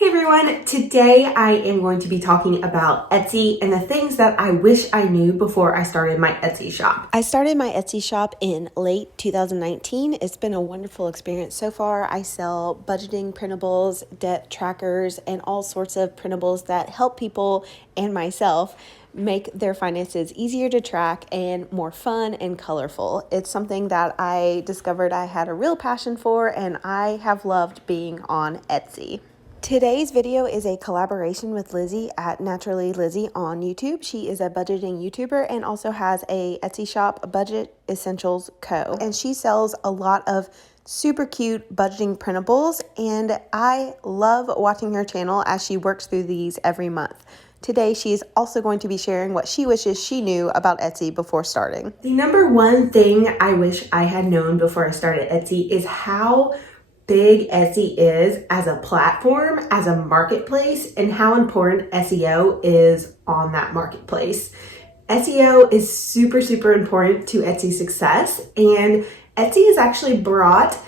Hey everyone, today I am going to be talking about Etsy and the things that I wish I knew before I started my Etsy shop. I started my Etsy shop in late 2019. It's been a wonderful experience so far. I sell budgeting printables, debt trackers, and all sorts of printables that help people and myself make their finances easier to track and more fun and colorful. It's something that I discovered I had a real passion for, and I have loved being on Etsy. Today's video is a collaboration with Lizzie at Naturally Lizzie on YouTube. She is a budgeting YouTuber and also has a Etsy shop, Budget Essentials Co. And she sells a lot of super cute budgeting printables, and I love watching her channel as she works through these every month. Today, she is also going to be sharing what she wishes she knew about Etsy before starting. The number one thing I wish I had known before I started Etsy is how big Etsy is as a platform, as a marketplace, and how important SEO is on that marketplace. SEO is super important to Etsy's success, and Etsy has actually brought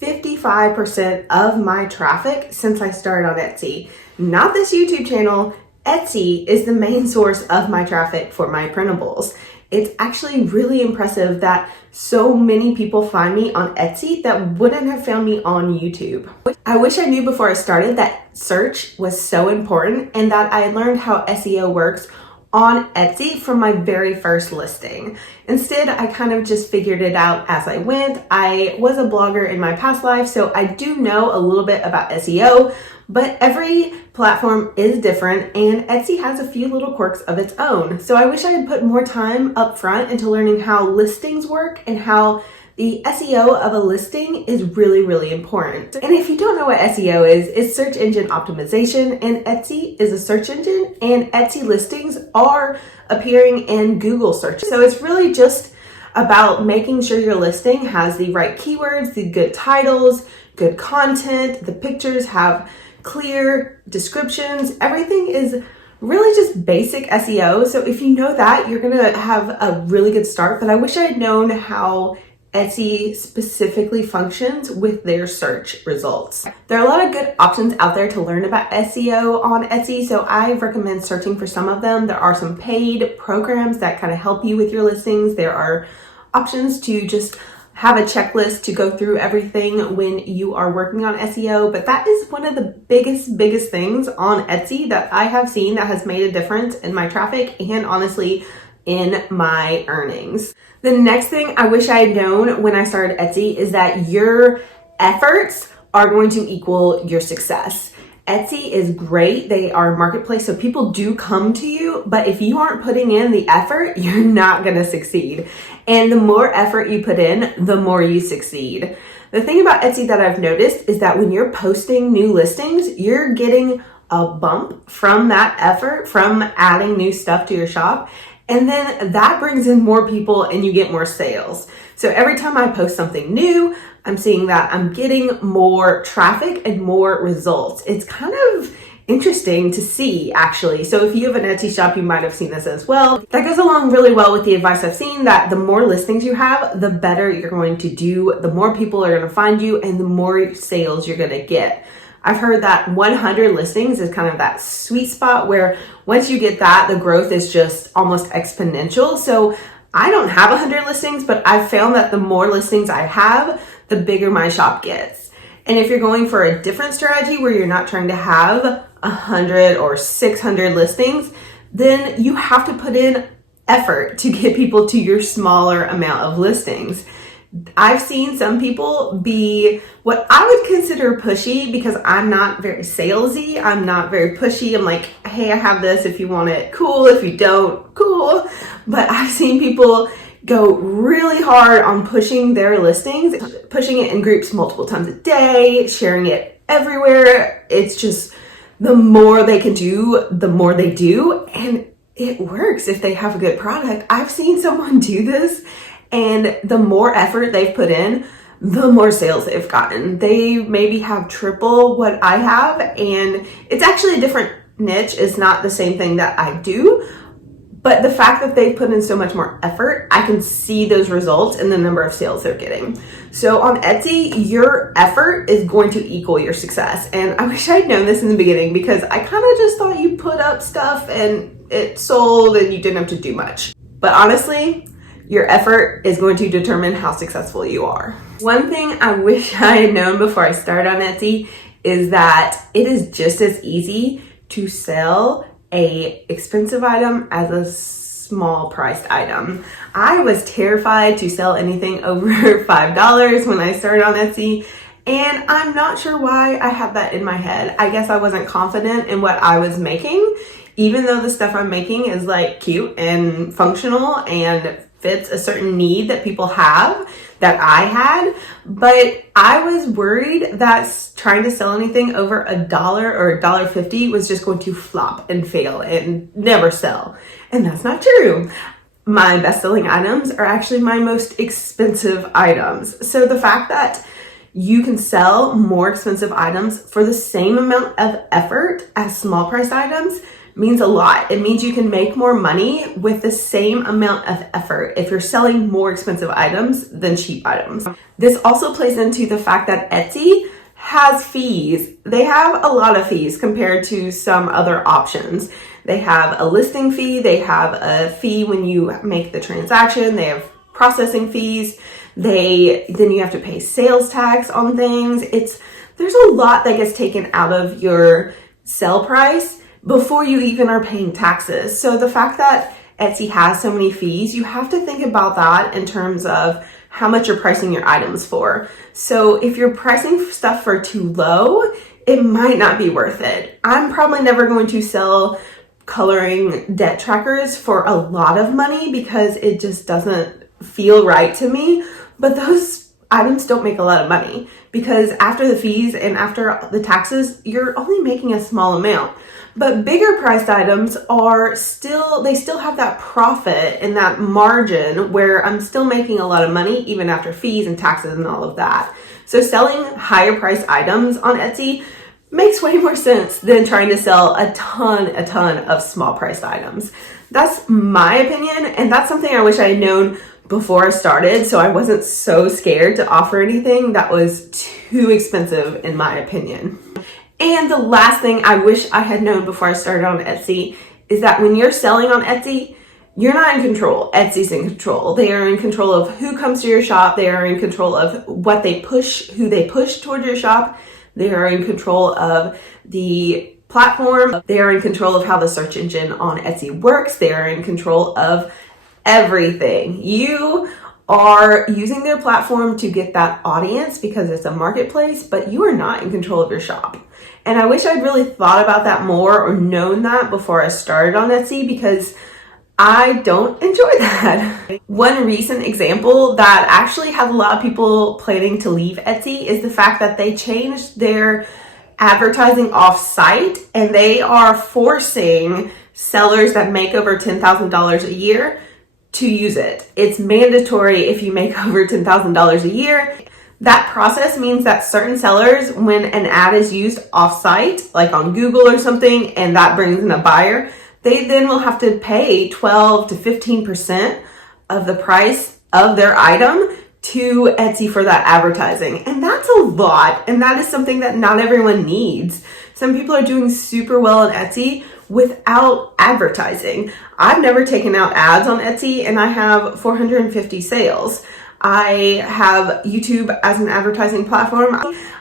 55% of my traffic since I started on Etsy. Not this YouTube channel. Etsy is the main source of my traffic for my printables. It's actually really impressive that so many people find me on Etsy that wouldn't have found me on YouTube. I wish I knew before I started that search was so important and that I learned how SEO works on Etsy from my very first listing. Instead, I kind of just figured it out as I went. I was a blogger in my past life, so I do know a little bit about SEO, but every platform is different and Etsy has a few little quirks of its own. So I wish I had put more time up front into learning how listings work and how the SEO of a listing is really important. And if you don't know what SEO is, it's search engine optimization, and Etsy is a search engine, and Etsy listings are appearing in Google search. So it's really just about making sure your listing has the right keywords, the good titles, good content, the pictures have clear descriptions. Everything is really just basic SEO. So if you know that, you're gonna have a really good start. But I wish I had known how Etsy specifically functions with their search results. There are a lot of good options out there to learn about SEO on Etsy, so I recommend searching for some of them. There are some paid programs that kind of help you with your listings. There are options to just have a checklist to go through everything when you are working on SEO, but that is one of the biggest things on Etsy that I have seen that has made a difference in my traffic and honestly in my earnings. The next thing I wish I had known when I started Etsy is that your efforts are going to equal your success. Etsy is great. They are a marketplace, so people do come to you, but if you aren't putting in the effort, you're not going to succeed. And the more effort you put in, the more you succeed. The thing about Etsy that I've noticed is that when you're posting new listings, you're getting a bump from that effort, from adding new stuff to your shop. And then that brings in more people and you get more sales. So every time I post something new, I'm seeing that I'm getting more traffic and more results. It's kind of interesting to see, actually. So if you have an Etsy shop, you might have seen this as well. That goes along really well with the advice I've seen that the more listings you have, the better you're going to do, the more people are going to find you, and the more sales you're going to get. I've heard that 100 listings is kind of that sweet spot where once you get that, the growth is just almost exponential. So I don't have 100 listings, but I've found that the more listings I have, the bigger my shop gets. And if you're going for a different strategy where you're not trying to have 100 or 600 listings, then you have to put in effort to get people to your smaller amount of listings. I've seen some people be what I would consider pushy because I'm not very salesy. I'm not very pushy. I'm like, hey, I have this. If you want it, cool. If you don't, cool. But I've seen people go really hard on pushing their listings, pushing it in groups multiple times a day, sharing it everywhere. It's just the more they can do, the more they do. And it works if they have a good product. I've seen someone do this, and the more effort they've put in, the more sales they've gotten. They maybe have triple what I have, and it's actually a different niche. It's not the same thing that I do, But the fact that they put in so much more effort, I can see those results in the number of sales they're getting. So on Etsy, your effort is going to equal your success. And I wish I'd known this in the beginning, because I kind of just thought you put up stuff and it sold and you didn't have to do much. But honestly, your effort is going to determine how successful you are. One thing I wish I had known before I started on Etsy is that it is just as easy to sell a expensive item as a small priced item. I was terrified to sell anything over $5 when I started on Etsy, and I'm not sure why I had that in my head. I guess I wasn't confident in what I was making, even though the stuff I'm making is like cute and functional and fits a certain need that people have that I had. But I was worried that trying to sell anything over $1 or $1.50 was just going to flop and fail and never sell. And that's not true. My best-selling items are actually my most expensive items. So the fact that you can sell more expensive items for the same amount of effort as small price items means a lot. It means you can make more money with the same amount of effort if you're selling more expensive items than cheap items. This also plays into the fact that Etsy has fees. They have a lot of fees compared to some other options. They have a listing fee, they have a fee when you make the transaction, they have processing fees, then you have to pay sales tax on things. There's a lot that gets taken out of your sell price before you even are paying taxes. So the fact that Etsy has so many fees, you have to think about that in terms of how much you're pricing your items for. So if you're pricing stuff for too low, it might not be worth it. I'm probably never going to sell coloring debt trackers for a lot of money because it just doesn't feel right to me. But those items don't make a lot of money because after the fees and after the taxes, you're only making a small amount. But bigger priced items they still have that profit and that margin where I'm still making a lot of money even after fees and taxes and all of that. So selling higher priced items on Etsy makes way more sense than trying to sell a ton of small priced items. That's my opinion, and that's something I wish I had known before I started, so I wasn't so scared to offer anything that was too expensive in my opinion. And the last thing I wish I had known before I started on Etsy is that when you're selling on Etsy, you're not in control. Etsy's in control. They are in control of who comes to your shop. They are in control of what they push, who they push toward your shop. They are in control of the platform. They are in control of how the search engine on Etsy works. They are in control of everything. You are using their platform to get that audience because it's a marketplace, but you are not in control of your shop. And I wish I'd really thought about that more or known that before I started on Etsy because I don't enjoy that. One recent example that actually has a lot of people planning to leave Etsy is the fact that they changed their advertising off-site and they are forcing sellers that make over $10,000 a year to use it. It's mandatory if you make over $10,000 a year. That process means that certain sellers, when an ad is used off-site, like on Google or something, and that brings in a buyer, they then will have to pay 12 to 15% of the price of their item to Etsy for that advertising. And that's a lot. And that is something that not everyone needs. Some people are doing super well on Etsy without advertising. I've never taken out ads on Etsy and I have 450 sales. I have YouTube as an advertising platform.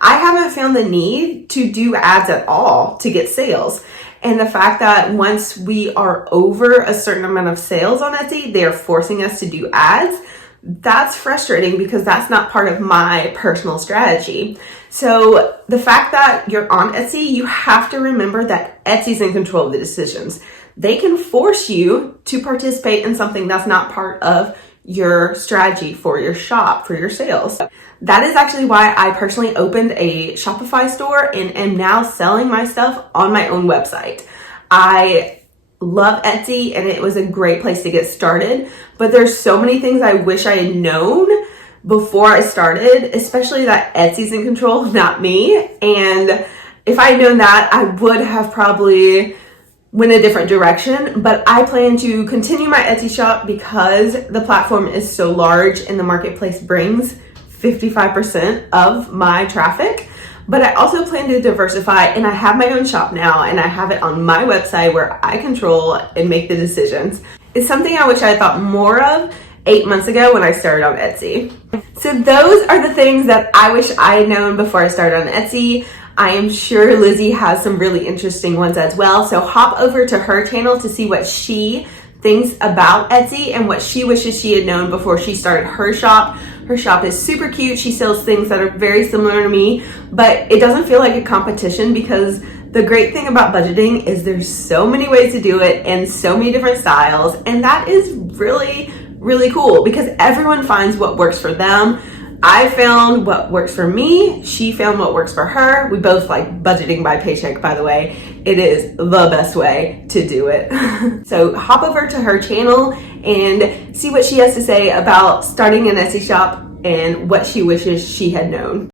I haven't found the need to do ads at all to get sales. And the fact that once we are over a certain amount of sales on Etsy, they are forcing us to do ads. That's frustrating because that's not part of my personal strategy. So the fact that you're on Etsy, you have to remember that Etsy's in control of the decisions. They can force you to participate in something that's not part of your strategy for your shop, for your sales. That is actually why I personally opened a Shopify store and am now selling my stuff on my own website. I love Etsy and it was a great place to get started, but there's so many things I wish I had known before I started, especially that Etsy's in control, not me. And if I had known that, I would have probably went a different direction, but I plan to continue my Etsy shop because the platform is so large and the marketplace brings 55% of my traffic. But I also plan to diversify, and I have my own shop now, and I have it on my website where I control and make the decisions. It's something I wish I had thought more of 8 months ago when I started on Etsy. So those are the things that I wish I had known before I started on Etsy. I am sure Lizzie has some really interesting ones as well. So hop over to her channel to see what she thinks about Etsy and what she wishes she had known before she started her shop. Her shop is super cute. She sells things that are very similar to me, but it doesn't feel like a competition because the great thing about budgeting is there's so many ways to do it and so many different styles. And that is really, really cool because everyone finds what works for them. I found what works for me. She found what works for her. We both like budgeting by paycheck, by the way. It is the best way to do it. So hop over to her channel and see what she has to say about starting an Etsy shop and what she wishes she had known.